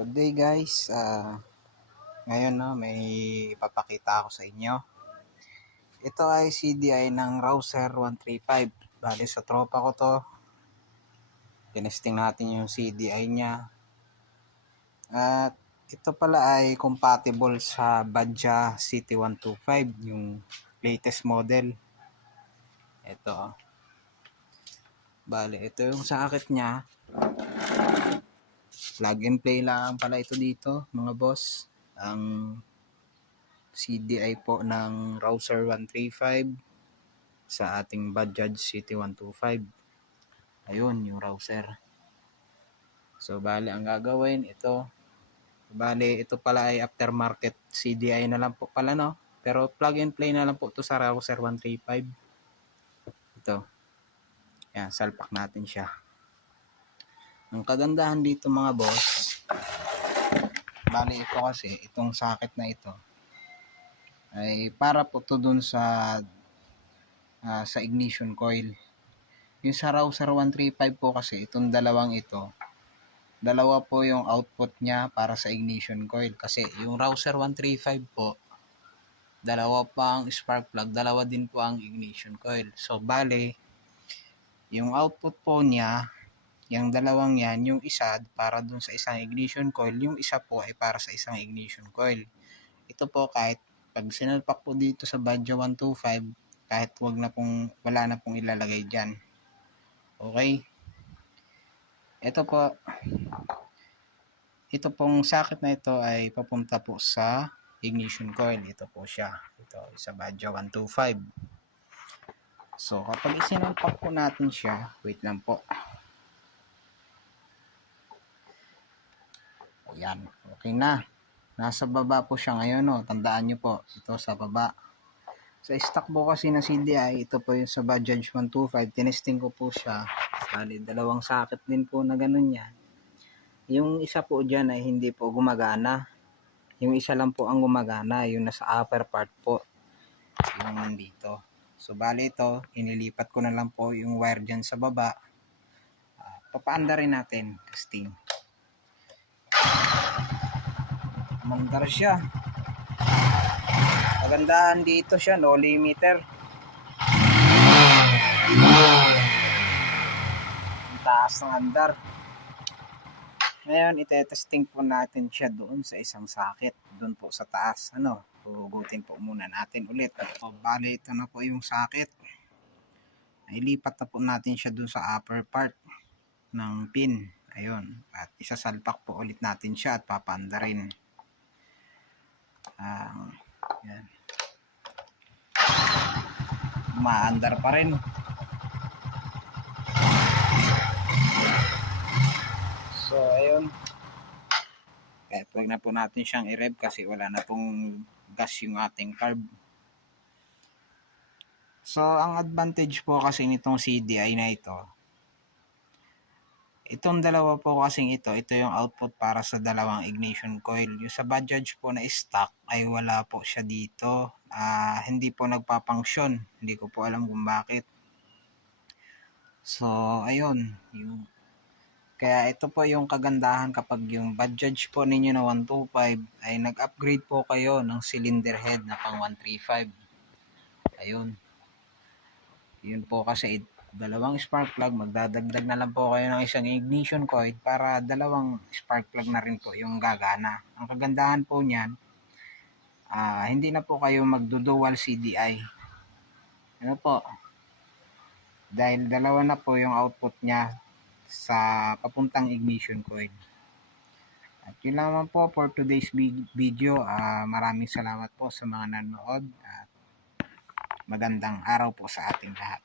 Good day guys. Ngayon may ipapakita ako sa inyo. Ito ay CDI ng Rouser 135. Bali sa tropa ko to. Tinesting natin yung CDI niya. At ito pala ay compatible sa Badja CT125, yung latest model. Ito. Bali ito yung socket niya. Plug and play lang pala ito dito mga boss. Ang CDI po ng Rouser 135 sa ating Bajaj CT125. Ayun yung rouser. So bali ang gagawin ito. Bali ito pala ay aftermarket CDI na lang po pala, no? Pero plug and play na lang po ito sa Rouser 135. Ito. Yan, salpak natin siya. Ang kagandahan dito mga boss, bali ito kasi itong socket na ito ay para po to dun sa ignition coil. Yung sa Rouser 135 po kasi itong dalawang ito, dalawa po yung output niya para sa ignition coil. Kasi yung Rouser 135 po, dalawa pa ang spark plug, dalawa din po ang ignition coil. So bale, yung output po niya, yung dalawang yan, yung isa para dun sa isang ignition coil, yung isa po ay para sa isang ignition coil. Ito po kahit pag sinalpak po dito sa Badja 125, kahit wala na pong ilalagay dyan. Okay? Ito po, ito pong socket na ito ay papunta po sa ignition coil. Ito po siya. Ito sa Badja 125. So kapag isinalpak po natin siya, wait lang po. Ayan, okay na. Nasa baba po siya ngayon, no? Tandaan nyo po, ito sa baba. Sa stock po kasi na CDI, ito po yung sa Bajaj 125, tinesting ko po siya. Bali, dalawang socket din po na ganun yan. Yung isa po dyan ay hindi po gumagana. Yung isa lang po ang gumagana, yung nasa upper part po. Yung nandito. So, bali ito, inilipat ko na lang po yung wire dyan sa baba. Papaanda rin natin, testing. Mandar siya. Magandaan dito siya, no limiter. Ang taas ng andar. Ngayon, itetesting po natin siya doon sa isang socket. Doon po sa taas. Hugutin po muna natin ulit. Bali, ito na po yung socket. Ilipat na po natin siya doon sa upper part ng pin. Ayun. At isasalpak po ulit natin siya at papanda rin. Yan. Maandar pa rin. So, ayun. Kaya huwag na po natin siyang i-rev kasi wala na pong gas yung ating carb. So, ang advantage po kasi nitong CDI na ito, itong dalawa po kasing ito yung output para sa dalawang ignition coil. Yung sa Bajaj po na stock ay wala po siya dito. Hindi po nagpapunction. Hindi ko po alam kung bakit. So, ayun. Kaya ito po yung kagandahan kapag yung Bajaj po ninyo na 125 ay nag-upgrade po kayo ng cylinder head na pang 135. Ayun. Yun po kasi dalawang spark plug, magdadagdag na lang po kayo ng isang ignition coil para dalawang spark plug na rin po yung gagana. Ang kagandahan po niyan, hindi na po kayo magdo-dual CDI. Ano po? Dahil dalawa na po yung output niya sa papuntang ignition coil. At yun naman po for today's video. Maraming salamat po sa mga nanonood at magandang araw po sa ating lahat.